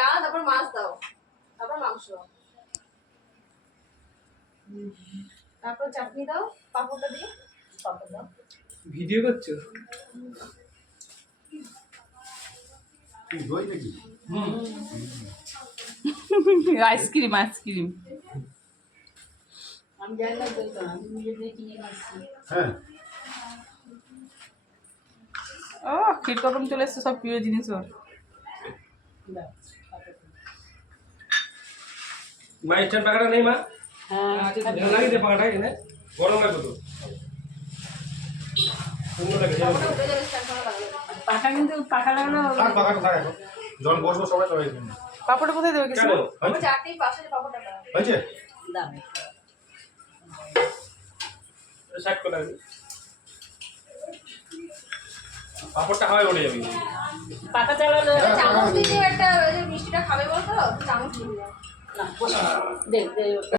ডাল, তারপর মাছ দাও, তারপর মাংস, তারপর চাটনি দাও, পাঁপড়টা দিয়ে পাঁপড় দাও। ভিডিও করছো? Ice cream ice cream. আমি জানি না তো, আমি নিজে দিয়ে কিনে নিয়েছি। হ্যাঁ ও ক্ষীর কদম চলে এসছে, সব প্রিয় জিনিস ওর। মা স্ট্যান্ড পাখাটা নেই মা? হ্যাঁ লাগিয়ে দে পাখাটা এখানে, গরম লাগবে তো। সুন্দর লাগে জানো তো? উঠে যাবে, স্ট্যান্ড করা লাগবে। পাখা কিন্তু পাখা লাগানো থাক পাখাটা থাক এখন যখন বসবো সবাই সবাই পাপড়টা কোথায় দেবে কিছু? কেন? আমার চাটনির পাশে পাঁপড়টা দাও। হয়েছে দাম সাইড করে রাখবি। পাপড়টা হাওয়ায় উঠে যাবে। পাখা চালালে চামচ দিয়ে একটা, ওই যে মিষ্টিটা খাবে বলতো, চামচ দিয়ে দাও। না দেখ